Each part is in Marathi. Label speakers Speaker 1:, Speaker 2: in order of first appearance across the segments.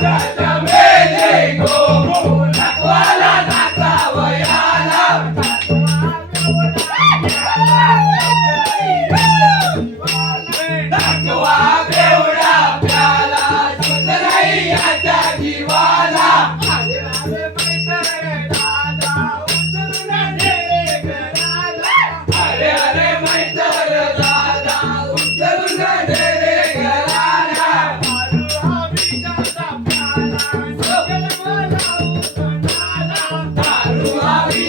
Speaker 1: Yeah.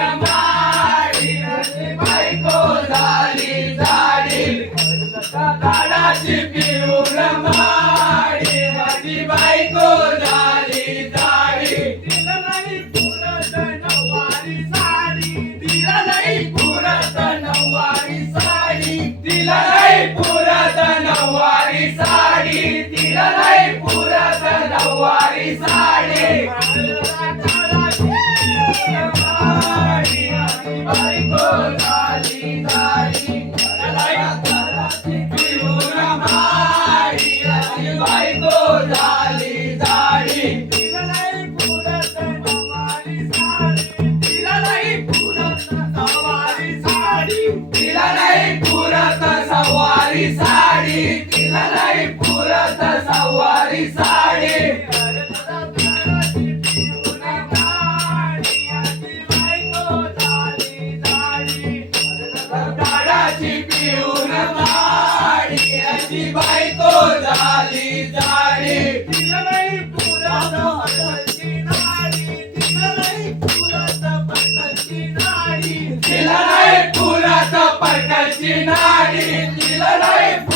Speaker 1: Come. नाही पुरत सवारी साडी दाडाची पिऊन माडियाची बायको झाली जाडी
Speaker 2: China, China, China, China, China, China, China,
Speaker 1: China, China, China, China,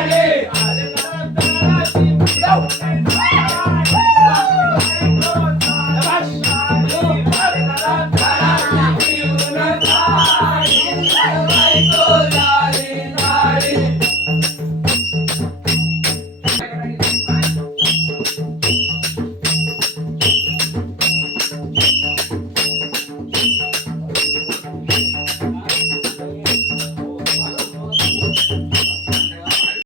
Speaker 1: आले